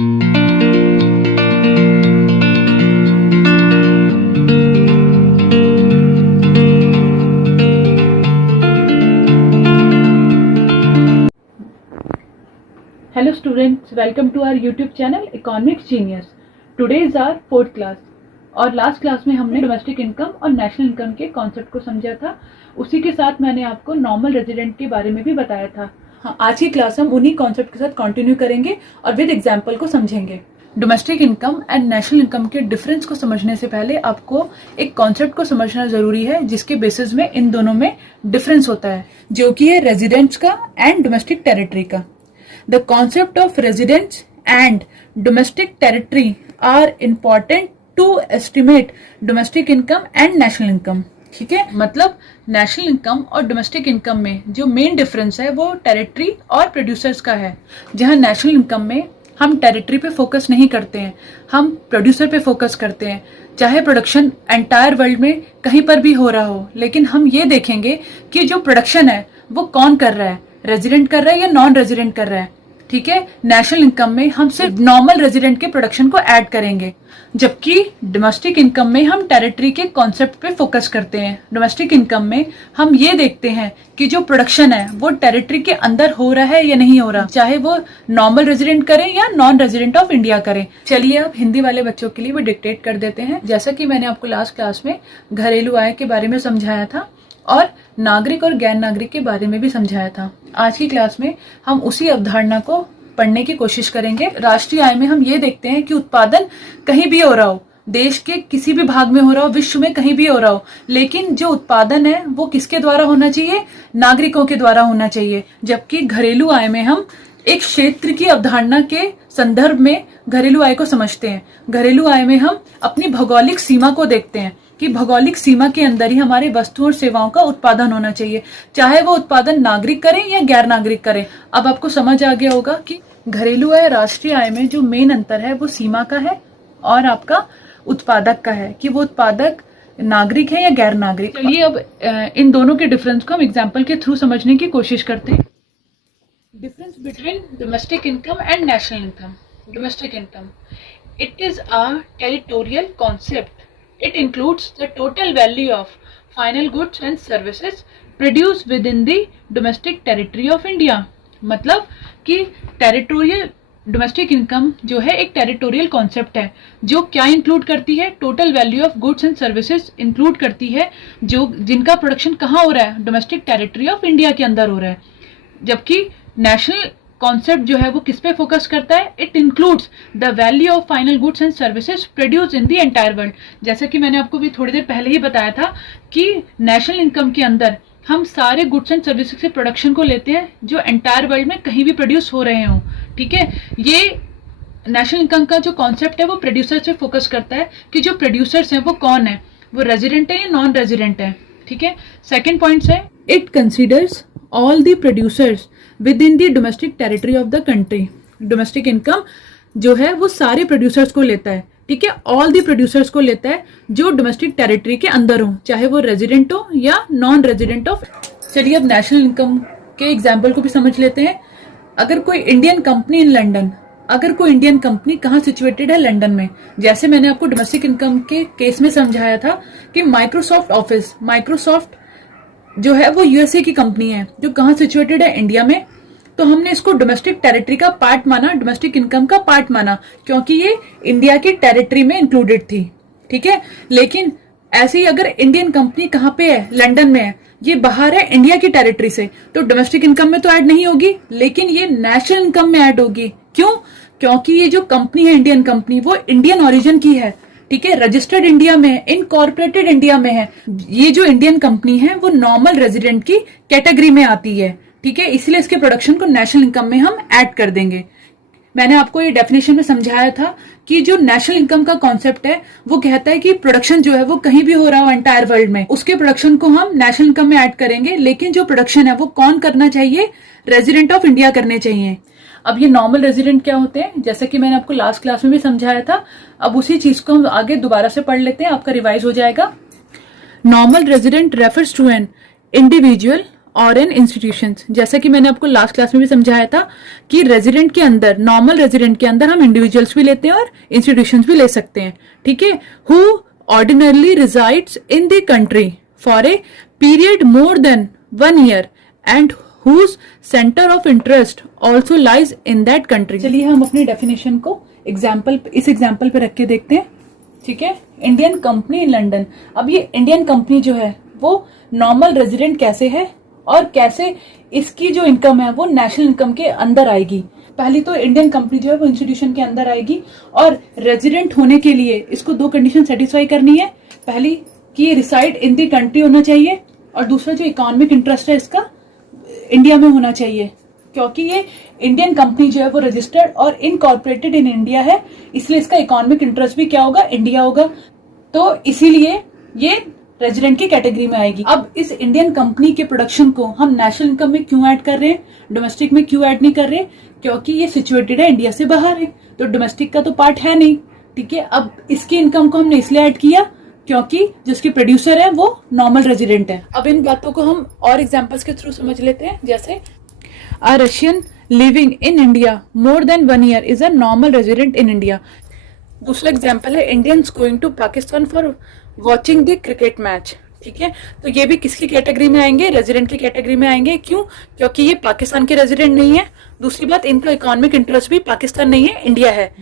Hello students, welcome to our YouTube channel Economics Genius. Today is our 4th class और last class में हमने domestic income और national income के concept को समझा था। उसी के साथ मैंने आपको नॉर्मल रेजिडेंट के बारे में भी बताया था। हाँ, आज की क्लास हम उन्हीं कॉन्सेप्ट के साथ कंटिन्यू करेंगे और विद एग्जाम्पल को समझेंगे। Domestic income and national income के डिफरेंस को समझने से पहले आपको एक कॉन्सेप्ट को समझना जरूरी है जिसके बेसिस में इन दोनों में डिफरेंस होता है, जो कि है रेजिडेंट्स का एंड डोमेस्टिक टेरिटरी का। The concept of residence and domestic territory are important to estimate domestic income and national income. ठीक है, मतलब नेशनल इनकम और डोमेस्टिक इनकम में जो मेन डिफरेंस है वो टेरिटरी और प्रोड्यूसर्स का है। जहां नेशनल इनकम में हम टेरिटरी पे फोकस नहीं करते हैं, हम प्रोड्यूसर पे फोकस करते हैं। चाहे प्रोडक्शन एंटायर वर्ल्ड में कहीं पर भी हो रहा हो, लेकिन हम ये देखेंगे कि जो प्रोडक्शन है वो कौन कर रहा है, रेजिडेंट कर रहा है या नॉन रेजिडेंट कर रहा है। ठीक है, नेशनल इनकम में हम सिर्फ नॉर्मल रेजिडेंट के प्रोडक्शन को ऐड करेंगे, जबकि डोमेस्टिक इनकम में हम टेरिटरी के कॉन्सेप्ट पे फोकस करते हैं। डोमेस्टिक इनकम में हम ये देखते हैं कि जो प्रोडक्शन है वो टेरिटरी के अंदर हो रहा है या नहीं हो रहा, चाहे वो नॉर्मल रेजिडेंट करें या नॉन रेजिडेंट ऑफ इंडिया करें। चलिए अब हिंदी वाले बच्चों के लिए भी डिक्टेट कर देते हैं। जैसा कि मैंने आपको लास्ट क्लास में घरेलू आय के बारे में समझाया था और नागरिक और गैर नागरिक के बारे में भी समझाया था। आज की क्लास में हम उसी अवधारणा को पढ़ने की कोशिश करेंगे। राष्ट्रीय आय में हम ये देखते हैं कि उत्पादन कहीं भी हो रहा हो, देश के किसी भी भाग में हो रहा हो, विश्व में कहीं भी हो रहा हो, लेकिन जो उत्पादन है वो किसके द्वारा होना चाहिए, नागरिकों के द्वारा होना चाहिए। जबकि घरेलू आय में हम एक क्षेत्र की अवधारणा के संदर्भ में घरेलू आय को समझते हैं। घरेलू आय में हम अपनी भौगोलिक सीमा को देखते हैं कि भौगोलिक सीमा के अंदर ही हमारे वस्तुओं और सेवाओं का उत्पादन होना चाहिए, चाहे वो उत्पादन नागरिक करें या गैर नागरिक करें। अब आपको समझ आ गया होगा कि घरेलू आय राष्ट्रीय आय में जो मेन अंतर है वो सीमा का है और आपका उत्पादक का है, कि वो उत्पादक नागरिक है या गैर नागरिक। चलिए अब इन दोनों के डिफरेंस को हम एग्जाम्पल के थ्रू समझने की कोशिश करते हैं। Difference between domestic income and national income. Domestic income, it is a territorial concept. It includes the total value of final goods and services produced within the domestic territory of India. मतलब कि territorial domestic income जो है एक territorial concept है जो क्या include करती है, total value of goods and services include करती है जो जिनका प्रोडक्शन कहाँ हो रहा है, डोमेस्टिक टेरिटरी ऑफ इंडिया के अंदर हो रहा है। जबकि नेशनल कॉन्सेप्ट जो है वो किस पे फोकस करता है, it includes the value of final goods and services produce in the entire world. जैसे कि मैंने आपको भी थोड़ी देर पहले ही बताया था कि नेशनल इनकम के अंदर हम सारे गुड्स एंड सर्विसेज के प्रोडक्शन को लेते हैं जो एंटायर वर्ल्ड में कहीं भी प्रोड्यूस हो रहे हों। ठीक है, ये नेशनल इनकम का जो कॉन्सेप्ट है वो प्रोड्यूसर से फोकस करता है कि जो प्रोड्यूसर्स हैं वो कौन है, वो रेजिडेंट है या नॉन रेजिडेंट है। ठीक है, सेकेंड पॉइंट है it considers all the producers with in the domestic territory of the country. Domestic income जो है वो सारे प्रोड्यूसर्स को लेता है। ठीक है, ऑल द प्रोड्यूसर्स को लेता है जो डोमेस्टिक टेरिटरी के अंदर हो, चाहे वो रेजिडेंट हो या नॉन रेजिडेंट हो। चलिए अब नेशनल इनकम के एग्जाम्पल को भी समझ लेते हैं। अगर कोई इंडियन कंपनी इन लंदन, अगर कोई इंडियन कंपनी कहाँ सिचुएटेड है, लंदन में, जैसे मैंने आपको डोमेस्टिक इनकम के केस में समझाया था कि माइक्रोसॉफ्ट ऑफिस, माइक्रोसॉफ्ट जो है वो यूएसए की कंपनी है जो कहाँ सिचुएटेड है, इंडिया में। तो हमने इसको डोमेस्टिक टेरिटरी का पार्ट माना, डोमेस्टिक इनकम का पार्ट माना, क्योंकि ये इंडिया की टेरिटरी में इंक्लूडेड थी। ठीक है, लेकिन ऐसे ही अगर इंडियन कंपनी कहाँ पे है, लंदन में है, ये बाहर है इंडिया की टेरिटरी से, तो डोमेस्टिक इनकम में तो ऐड नहीं होगी, लेकिन ये नेशनल इनकम में ऐड होगी। क्यों? क्योंकि ये जो कंपनी है इंडियन कंपनी वो इंडियन ओरिजिन की है। ठीक है, रजिस्टर्ड इंडिया में है, इनकॉर्पोरेटेड इंडिया में है। ये जो इंडियन कंपनी है वो नॉर्मल रेजिडेंट की कैटेगरी में आती है। ठीक है, इसलिए इसके प्रोडक्शन को नेशनल इनकम में हम ऐड कर देंगे। मैंने आपको ये डेफिनेशन में समझाया था कि जो नेशनल इनकम का कॉन्सेप्ट है वो कहता है कि प्रोडक्शन जो है वो कहीं भी हो रहा हो एंटायर वर्ल्ड में, उसके प्रोडक्शन को हम नेशनल इनकम में ऐड करेंगे, लेकिन जो प्रोडक्शन है वो कौन करना चाहिए, रेजिडेंट ऑफ इंडिया करने चाहिए। अब ये नॉर्मल रेजिडेंट क्या होते हैं, जैसा कि मैंने आपको लास्ट क्लास में भी समझाया था। अब उसी चीज को हम आगे दोबारा से पढ़ लेते हैं, आपका रिवाइज हो जाएगा। Normal resident refers to an individual or in institutions. जैसा कि मैंने आपको लास्ट क्लास में भी समझाया था कि रेजिडेंट के अंदर, नॉर्मल रेजिडेंट के अंदर हम इंडिविजुअल्स भी लेते हैं और इंस्टीट्यूशंस भी ले सकते हैं, ठीक है। Who ordinarily resides in the country for a period more than 1 year and whose center of interest also lies in that country। चलिए हम अपनी डेफिनेशन को इस एग्जाम्पल पे रख के देखते हैं, ठीक है। Indian company in London. अब ये इंडियन कंपनी जो है वो नॉर्मल रेजिडेंट कैसे है और कैसे इसकी जो इनकम है वो नेशनल इनकम के अंदर आएगी। पहली तो इंडियन कंपनी जो है वो इंस्टीट्यूशन के अंदर आएगी और रेजिडेंट होने के लिए इसको 2 कंडीशन सेटिस्फाई करनी है। पहली कि रिसाइड इन दी कंट्री होना चाहिए और दूसरा जो इकोनॉमिक इंटरेस्ट है इसका इंडिया में होना चाहिए, क्योंकि ये इंडियन कंपनी जो है वो रजिस्टर्ड और इनकॉर्पोरेटेड इन इंडिया है, इसलिए इसका इकोनॉमिक इंटरेस्ट भी क्या होगा, इंडिया होगा। तो इसीलिए ये रेजिडेंट की कैटेगरी में आएगी। अब इस इंडियन कंपनी के प्रोडक्शन को हम नेशनल इनकम में क्यों ऐड कर रहे हैं, डोमेस्टिक में क्यों ऐड नहीं कर रहे, क्योंकि ये सिचुएटेड है इंडिया से बाहर है, तो डोमेस्टिक का तो पार्ट है नहीं, ठीक है। अब इसकी इनकम को हमने इसलिए ऐड किया क्योंकि जिसकी प्रोड्यूसर है वो नॉर्मल रेजिडेंट है। अब इन बातों को हम और एग्जांपल्स के थ्रू समझ लेते हैं। जैसे a Russian living in India more than 1 year is a normal resident in India. दूसरा एग्जांपल है Indians going to Pakistan for watching the cricket match, ठीक है। तो ये भी किसकी कैटेगरी में आएंगे, रेजिडेंट की कैटेगरी में आएंगे। क्यों, क्योंकि ये पाकिस्तान के रेजिडेंट नहीं है। दूसरी बात, इनका इकोनॉमिक इंटरेस्ट भी पाकिस्तान नहीं है, इंडिया है।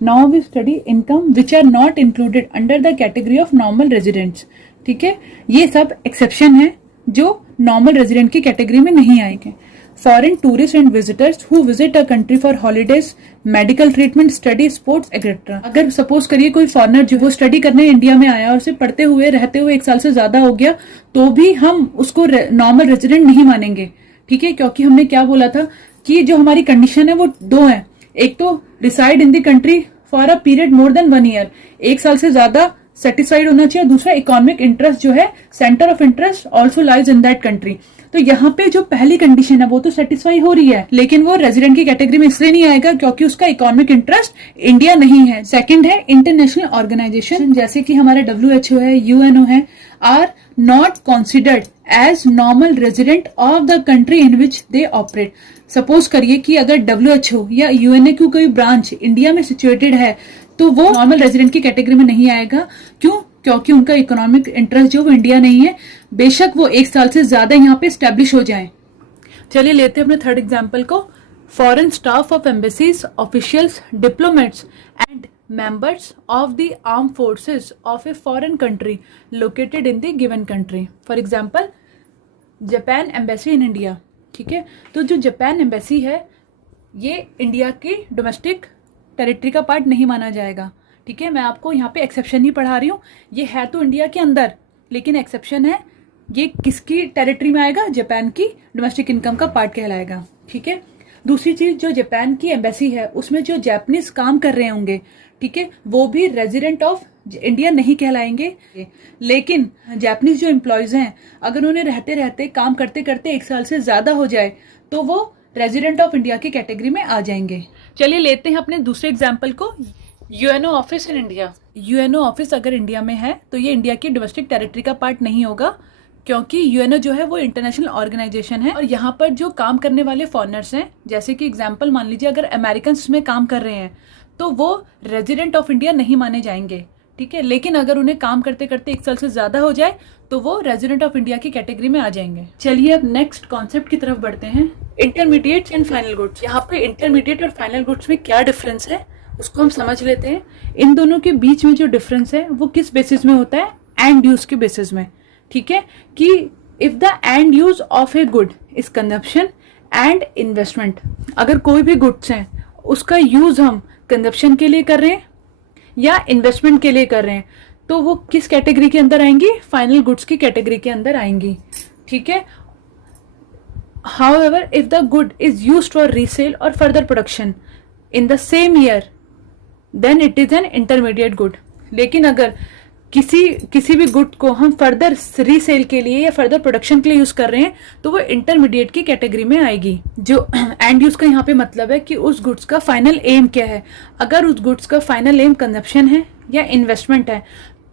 Now we study income which are not included under the category of normal residents, ठीक है। ये सब एक्सेप्शन है जो नॉर्मल रेजिडेंट की कैटेगरी में नहीं आएंगे। Foreign tourist and visitors who visit a country for holidays, medical treatment, study, sports etcetera. अगर सपोज करिए कोई फॉरेनर जो वो स्टडी करने इंडिया में आया और उसे पढ़ते हुए रहते हुए 1 साल से ज्यादा हो गया, तो भी हम उसको नॉर्मल रेजिडेंट नहीं मानेंगे, ठीक है। क्योंकि हमने क्या बोला था कि जो हमारी कंडीशन है वो 2 है। एक तो reside in the country for a period more than 1 year, 1 साल से ज्यादा सेटिस्फाइड होना चाहिए। दूसरा, इकोनॉमिक इंटरेस्ट जो है, centre of interest also lies in that country. तो यहाँ पे जो पहली कंडीशन है वो तो सेटिस्फाई हो रही है, लेकिन वो रेजिडेंट की कैटेगरी में इसलिए नहीं आएगा क्योंकि उसका इकोनॉमिक इंटरेस्ट इंडिया नहीं है। सेकंड है इंटरनेशनल ऑर्गेनाइजेशन, जैसे कि हमारे WHO है, UNO है, are not considered as normal resident of the country in which they operate. Suppose करिए कि अगर WHO या UNO की कोई ब्रांच इंडिया में सिचुएटेड है तो वो नॉर्मल रेजिडेंट की कैटेगरी में नहीं आएगा। क्यों, क्योंकि उनका इकोनॉमिक इंटरेस्ट जो वो इंडिया नहीं है, बेशक वो 1 साल से ज्यादा यहाँ पे स्टैब्लिश हो जाए। चलिए लेते हैं अपने थर्ड एग्जाम्पल को। Foreign staff of embassies, officials, diplomats and members of the armed forces of a foreign country located in the given country. For example, Japan embassy in India, ठीक है। तो जो जापान एम्बेसी है ये India की domestic territory का part नहीं माना जाएगा, ठीक है। मैं आपको यहाँ पे एक्सेप्शन ही पढ़ा रही हूँ। ये है तो इंडिया के अंदर, लेकिन एक्सेप्शन है, ये किसकी टेरिटरी में आएगा, जापान की डोमेस्टिक इनकम का पार्ट कहलाएगा, ठीक है। दूसरी चीज, जो जापान की एम्बेसी है उसमें जो जापानीज काम कर रहे होंगे, ठीक है, वो भी रेजिडेंट ऑफ इंडिया नहीं कहलाएंगे। लेकिन जापानीज जो एम्प्लॉयज हैं, अगर उन्हें रहते रहते काम करते करते 1 साल से ज्यादा हो जाए तो वो रेजिडेंट ऑफ इंडिया की कैटेगरी में आ जाएंगे। चलिए लेते हैं अपने दूसरे एग्जाम्पल को। UNO office in India. UNO office अगर इंडिया में है तो ये इंडिया की डोमेस्टिक टेरिटरी का पार्ट नहीं होगा, क्योंकि UNO जो है वो इंटरनेशनल ऑर्गेनाइजेशन है और यहाँ पर जो काम करने वाले फॉरेनर्स हैं, जैसे कि एग्जांपल मान लीजिए अगर अमेरिकन में काम कर रहे हैं तो वो रेजिडेंट ऑफ इंडिया नहीं माने जाएंगे, ठीक है। लेकिन अगर उन्हें काम करते करते 1 साल से ज्यादा हो जाए तो वो रेजिडेंट ऑफ इंडिया की कैटेगरी में आ जाएंगे। चलिए अब नेक्स्ट कॉन्सेप्ट की तरफ बढ़ते हैं, इंटरमीडिएट एंड फाइनल गुड्स। यहाँ पे इंटरमीडिएट और फाइनल गुड्स में क्या डिफरेंस है उसको हम समझ लेते हैं। इन दोनों के बीच में जो डिफरेंस है वो किस बेसिस में होता है, एंड यूज के बेसिस में, ठीक है। कि if the end use of a good is consumption and investment, अगर कोई भी गुड्स हैं उसका यूज हम कंजप्शन के लिए कर रहे हैं या इन्वेस्टमेंट के लिए कर रहे हैं, तो वो किस कैटेगरी के अंदर आएंगी, फाइनल गुड्स की कैटेगरी के अंदर आएंगी, ठीक है। However, if the good is used for resale or further production in the same year, then it is an intermediate good. लेकिन अगर किसी भी गुड को हम फर्दर रीसेल के लिए या फर्दर प्रोडक्शन के लिए यूज कर रहे हैं तो वो इंटरमीडिएट की कैटेगरी में आएगी। जो एंड यूज का यहाँ पे मतलब है कि उस गुड्स का फाइनल एम क्या है। अगर उस गुड्स का फाइनल एम कंजप्शन है या इन्वेस्टमेंट है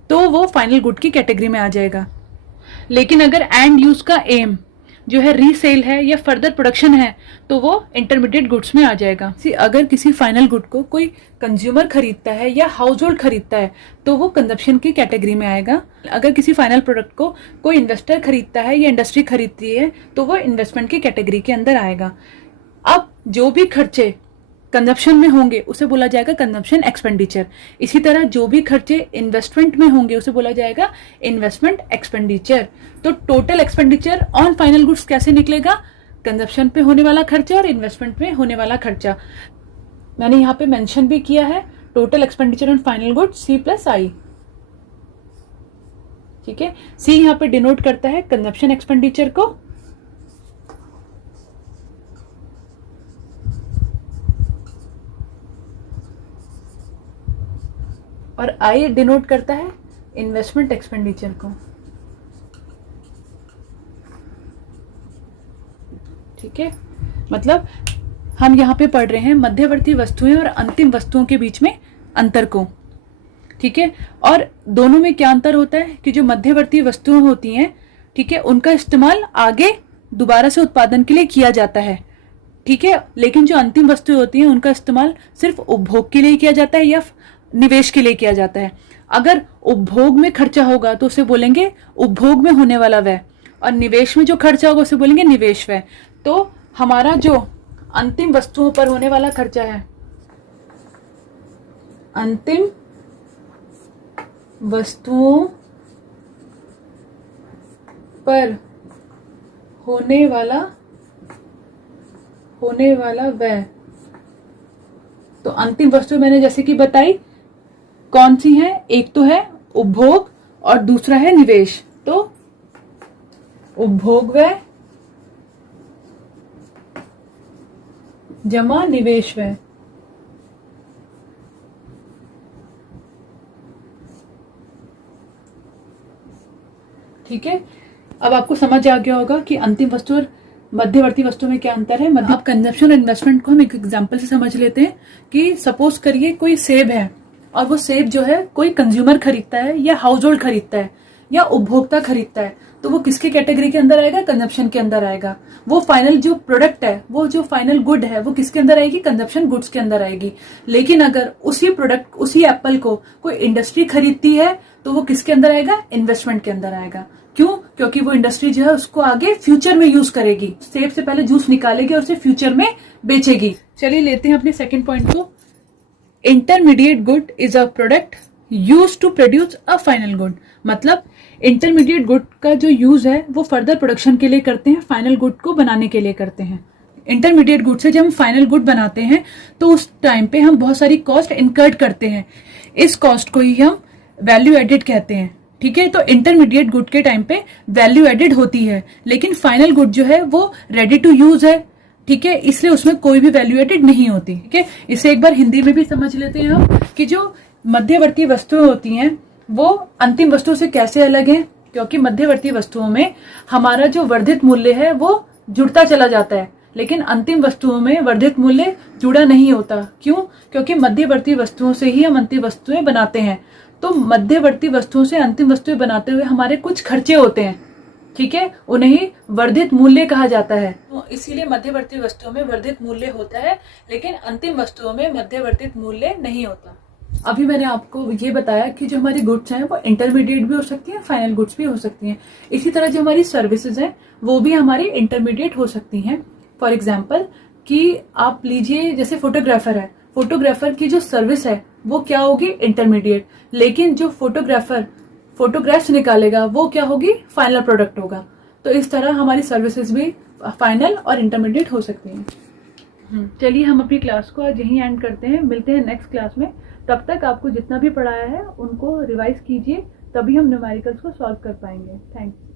तो वो फाइनल गुड की कैटेगरी में आ जाएगा। लेकिन अगर एंड यूज का एम जो है रीसेल है या फर्दर प्रोडक्शन है तो वो इंटरमीडिएट गुड्स में आ जाएगा। अगर किसी फाइनल गुड को कोई कंज्यूमर खरीदता है या हाउस होल्ड खरीदता है तो वो कंजप्शन की कैटेगरी में आएगा। अगर किसी फाइनल प्रोडक्ट को कोई इन्वेस्टर खरीदता है या इंडस्ट्री खरीदती है तो वो इन्वेस्टमेंट की कैटेगरी के अंदर आएगा। अब जो भी खर्चे कंजप्शन में होंगे उसे बोला जाएगा कंजप्शन एक्सपेंडिचर। इसी तरह जो भी खर्चे इन्वेस्टमेंट में होंगे उसे बोला जाएगा इन्वेस्टमेंट एक्सपेंडिचर। तो total expenditure on final goods कैसे निकलेगा? कंजप्शन पे होने वाला खर्चा और इन्वेस्टमेंट में होने वाला खर्चा। मैंने यहाँ पे मेंशन भी किया है, total expenditure on final goods C+I। ठीक है, C यहाँ पे डिनोट करता है कंजप्शन एक्सपेंडिचर को, और I डिनोट करता है इन्वेस्टमेंट एक्सपेंडिचर को। ठीक है, मतलब हम यहाँ पे पढ़ रहे हैं मध्यवर्ती वस्तुएं और अंतिम वस्तुओं के बीच में अंतर को। ठीक है, और दोनों में क्या अंतर होता है कि जो मध्यवर्ती वस्तुएं होती हैं, ठीक है, उनका इस्तेमाल आगे दोबारा से उत्पादन के लिए किया जाता है। ठीक है, लेकिन जो अंतिम वस्तुएं होती हैं उनका इस्तेमाल सिर्फ उपभोग के लिए किया जाता है या निवेश के लिए किया जाता है। अगर उपभोग में खर्चा होगा तो उसे बोलेंगे उपभोग में होने वाला व्यय, और निवेश में जो खर्चा होगा उसे बोलेंगे निवेश व्यय। तो हमारा जो अंतिम वस्तुओं पर होने वाला खर्चा है, अंतिम वस्तुओं पर होने वाला व्यय, तो अंतिम वस्तु मैंने जैसे कि बताई कौन सी है, एक तो है उपभोग और दूसरा है निवेश। तो उपभोग व्यय जमा निवेश व्यय। ठीक है, अब आपको समझ आ गया होगा कि अंतिम वस्तु और मध्यवर्ती वस्तु में क्या अंतर है। अब कंजप्शन और इन्वेस्टमेंट को हम एक एग्जांपल से समझ लेते हैं कि सपोज करिए कोई सेब है और वो सेब जो है कोई कंज्यूमर खरीदता है या हाउस होल्ड खरीदता है या उपभोक्ता खरीदता है, तो वो किसके कैटेगरी के अंदर आएगा? कंजप्शन के अंदर आएगा। वो फाइनल जो प्रोडक्ट है, वो जो फाइनल गुड है, वो किसके अंदर आएगी? कंजप्शन गुड्स के अंदर आएगी। लेकिन अगर उसी प्रोडक्ट, उसी एप्पल को कोई इंडस्ट्री खरीदती है तो वो किसके अंदर आएगा? इन्वेस्टमेंट के अंदर आएगा। क्यों? क्योंकि वो इंडस्ट्री जो है उसको आगे फ्यूचर में यूज करेगी, सेब से पहले जूस निकालेगी और उसे फ्यूचर में बेचेगी। चलिए लेते हैं अपने सेकंड पॉइंट को। Intermediate good is a product use to produce a final good. मतलब इंटरमीडिएट गुड का जो यूज है वो फर्दर प्रोडक्शन के लिए करते हैं, फाइनल गुड को बनाने के लिए करते हैं। इंटरमीडिएट गुड से जब हम फाइनल गुड बनाते हैं तो उस टाइम पे हम बहुत सारी कॉस्ट इनकर्ड करते हैं। इस कॉस्ट को ही हम वैल्यू एडेड कहते हैं। ठीक है, तो इंटरमीडिएट गुड के टाइम पे वैल्यू एडेड होती है, लेकिन फाइनल गुड जो है वो रेडी टू यूज है। ठीक है, इसलिए उसमें कोई भी वैल्यू एडेड नहीं होती। ठीक है, इसे एक बार हिंदी में भी समझ लेते हैं हम कि जो मध्यवर्ती वस्तुएं होती हैं वो अंतिम वस्तु से कैसे अलग है। क्योंकि मध्यवर्ती वस्तुओं में हमारा जो वर्धित मूल्य है वो जुड़ता चला जाता है, लेकिन अंतिम वस्तुओं में वर्धित मूल्य जुड़ा नहीं होता। क्यों? क्योंकि मध्यवर्ती वस्तुओं से ही हम अंतिम वस्तुएं बनाते हैं। तो मध्यवर्ती वस्तुओं से अंतिम वस्तुएं बनाते हुए हमारे कुछ खर्चे होते हैं। ठीक है, उन्हें ही वर्धित मूल्य कहा जाता है। तो इसीलिए मध्यवर्ती वस्तुओं में वर्धित मूल्य होता है, लेकिन अंतिम वस्तुओं में मध्यवर्ती मूल्य नहीं होता। अभी मैंने आपको ये बताया कि जो हमारी गुड्स हैं वो इंटरमीडिएट भी हो सकती हैं, फाइनल गुड्स भी हो सकती हैं। इसी तरह जो हमारी सर्विसेज हैं वो भी हमारी इंटरमीडिएट हो सकती हैं। फॉर एग्जाम्पल कि आप लीजिए जैसे फोटोग्राफर है, फोटोग्राफर की जो सर्विस है वो क्या होगी? इंटरमीडिएट। लेकिन जो फोटोग्राफर फोटोग्राफ्स निकालेगा वो क्या होगी? फाइनल प्रोडक्ट होगा। तो इस तरह हमारी सर्विसेज भी फाइनल और इंटरमीडिएट हो सकती हैं। चलिए हम अपनी क्लास को आज यहीं एंड करते हैं, मिलते हैं नेक्स्ट क्लास में। तब तक आपको जितना भी पढ़ाया है उनको रिवाइज कीजिए, तभी हम न्यूमेरिकल्स को सॉल्व कर पाएंगे। थैंक्स।